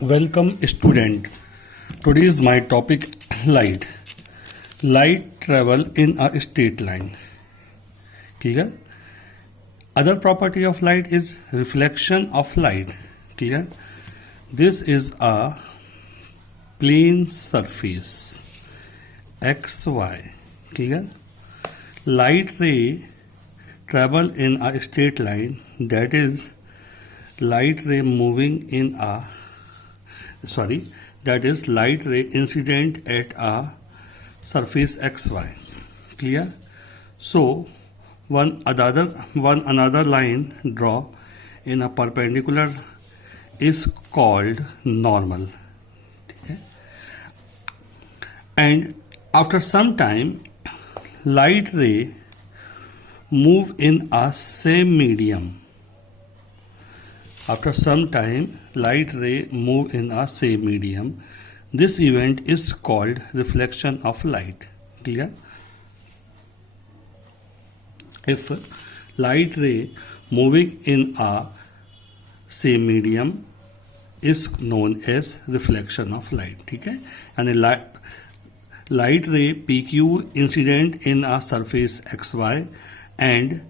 Welcome student. Today is my topic light. Light travel in a straight line. Clear? Other property of light is reflection of light. Clear? This is a plane surface XY. Clear? Light ray travel in a straight line, that is light ray moving in a that is light ray incident at a surface xy. Clear? So one another line draw in a perpendicular is called normal. Okay? And after some time, light ray move in a same medium. After some time, light ray move in a same medium. This event is called reflection of light. Clear? If light ray moving in a same medium is known as reflection of light. ठीक है? यानी light ray PQ incident in a surface XY and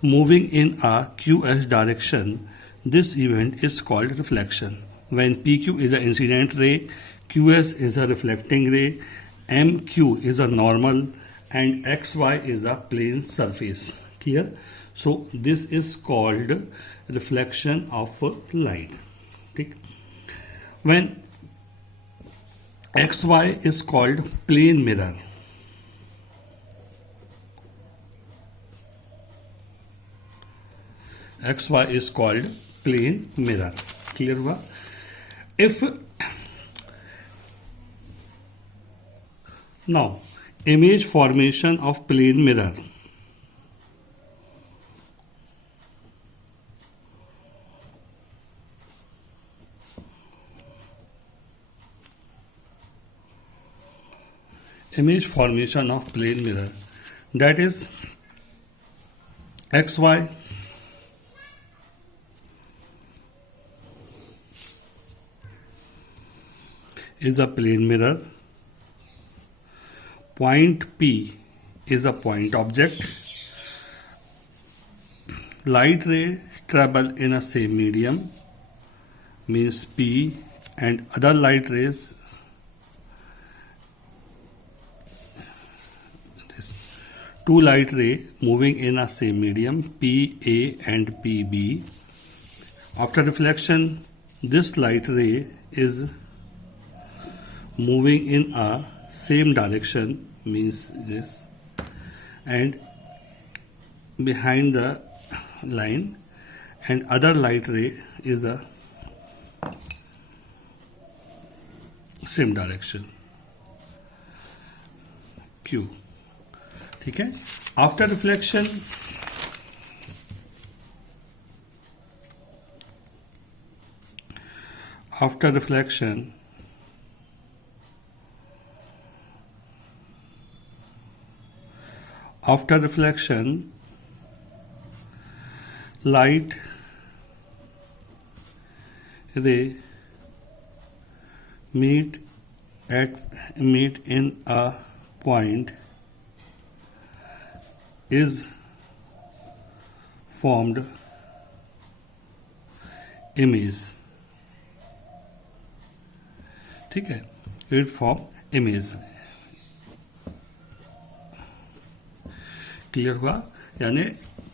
moving in a QS direction, this event is called reflection. When PQ is an incident ray, QS is a reflecting ray, MQ is a normal, and XY is a plane surface. Clear? So this is called reflection of light. ठीक? When XY is called plane mirror. XY is called plane mirror. Clear हुआ? If now image formation of plane mirror. Image formation of plane mirror, that is XY is a plane mirror, point P is a point object, light ray travel in a same medium, means P and other light rays, two light ray moving in a same medium, PA and PB. After reflection, this light ray is moving in a same direction, means this, and behind the line, and other light ray is a same direction, Q. ठीक है? After reflection, light ray meet in a point is formed image. ठीक है? It form image. Clear हुआ? यानी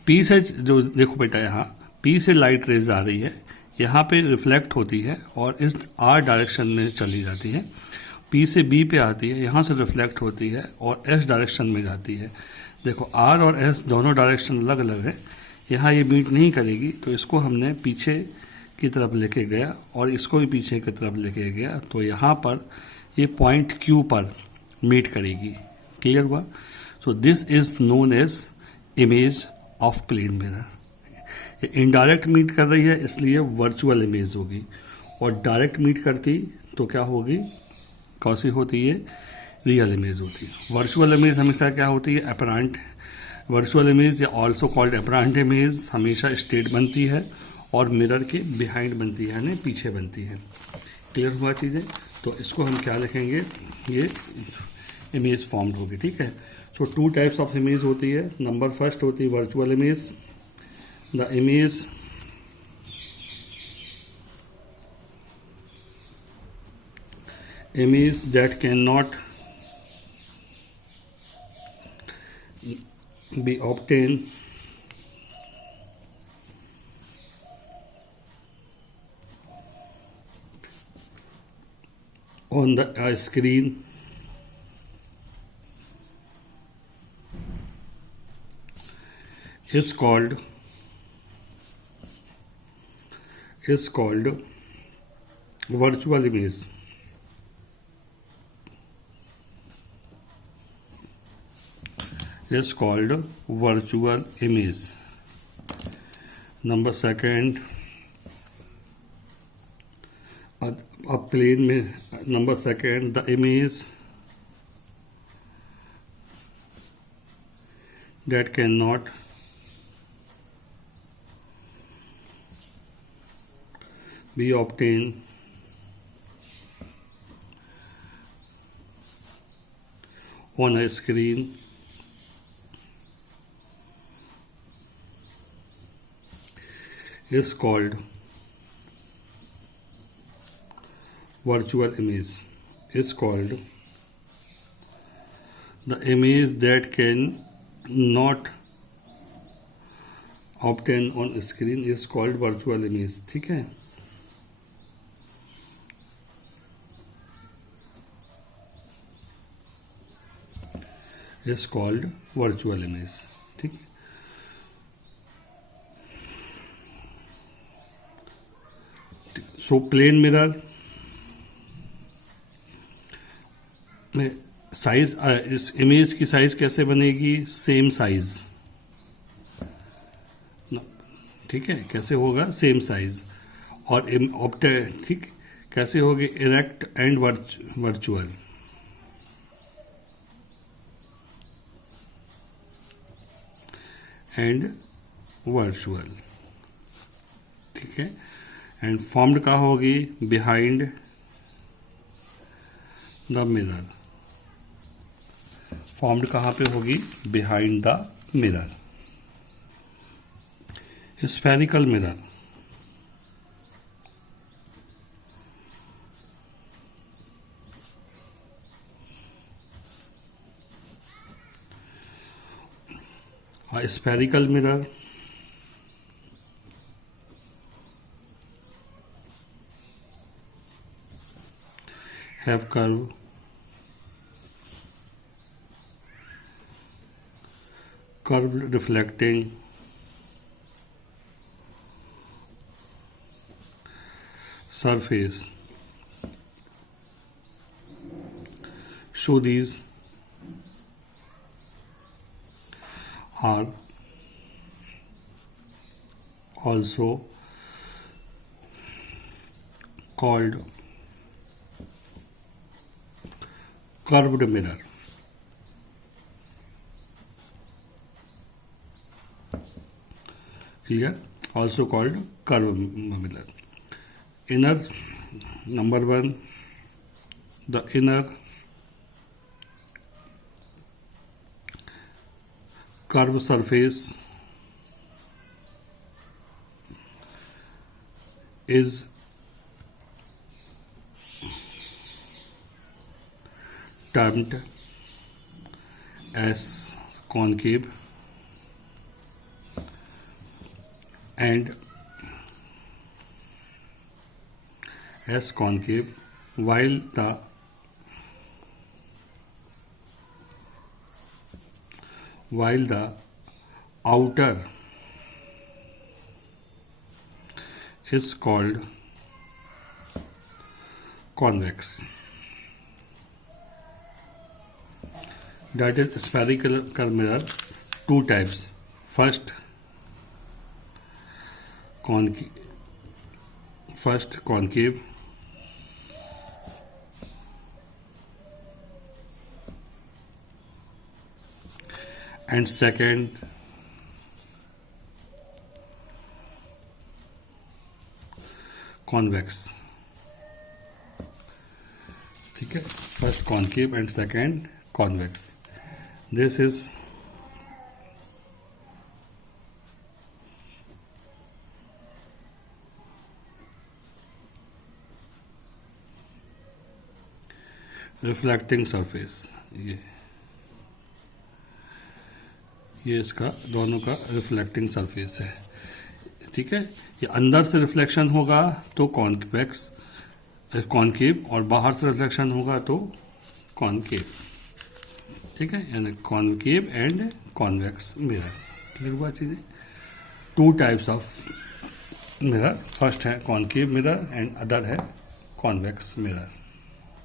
P से जो देखो बेटा, यहाँ P से लाइट रेज आ रही है, यहाँ पे रिफ्लेक्ट होती है और इस R डायरेक्शन में चली जाती है, P से B पे आती है, यहाँ से रिफ्लेक्ट होती है और S डायरेक्शन में जाती है. देखो R और S दोनों डायरेक्शन अलग अलग है, यहाँ ये मीट नहीं करेगी, तो इसको हमने पीछे की तरफ लेके गया और इसको भी पीछे की तरफ लेके गया, तो यहाँ पर ये पॉइंट Q पर मीट करेगी. क्लियर हुआ? So this is known as image of plane mirror. ये इनडायरेक्ट मीट कर रही है इसलिए वर्चुअल इमेज होगी, और डायरेक्ट मीट करती तो क्या होगी, कौन सी होती है, रियल इमेज होती है. वर्चुअल इमेज हमेशा क्या होती है, अपरेंट. वर्चुअल इमेज या ऑल्सो कॉल्ड अपरेंट इमेज हमेशा स्टेट बनती है और मिरर के बिहाइंड बनती है, यानी पीछे बनती है। क्लियर हुआ चीज़ें? तो इसको हम क्या लिखेंगे, ये इमेज फॉर्म्ड होगी, ठीक है। सो टू टाइप्स ऑफ इमेज होती है। नंबर फर्स्ट होती है virtual image, the image that cannot be obtained on the screen is called virtual image. Is called virtual image. Number second, a plane में number second, the image that cannot be obtained on a screen is called virtual image. Is called the image that can not obtain on screen is called virtual image. ठीक है। is called virtual image. ठीक है। So plane mirror में size, इस image की size कैसे बनेगी, same size, ठीक है, कैसे होगा, सेम साइज। और ठीक कैसे होगी, इरेक्ट एंड वर्चुअल। ठीक है। एंड फॉर्म्ड कहाँ होगी, बिहाइंड द मिरर। फॉर्म्ड कहाँ पे होगी, behind the mirror. Spherical mirror, spherical mirror have curved reflecting surface. So these are also called curved mirror. Clear? Also called curved mirror. Inner, number one, the inner curved surface is termed as concave and as concave, while the outer is called convex. That is spherical mirror, two types. First concave and second convex, ठीक है, first concave and second convex. This is reflecting surface. ये इसका दोनों का reflecting surface है, ठीक है. ये अंदर से रिफ्लेक्शन होगा तो कॉन्वेक्स कॉनकेव, और बाहर से रिफ्लेक्शन होगा तो कॉनकेव, ठीक है. यानी concave and convex mirror. Clear हुआ चीज़ें. 2 टाइप्स ऑफ मिरर, फर्स्ट है कॉनकेव मिरर एंड अदर है कॉन्वेक्स मिरर.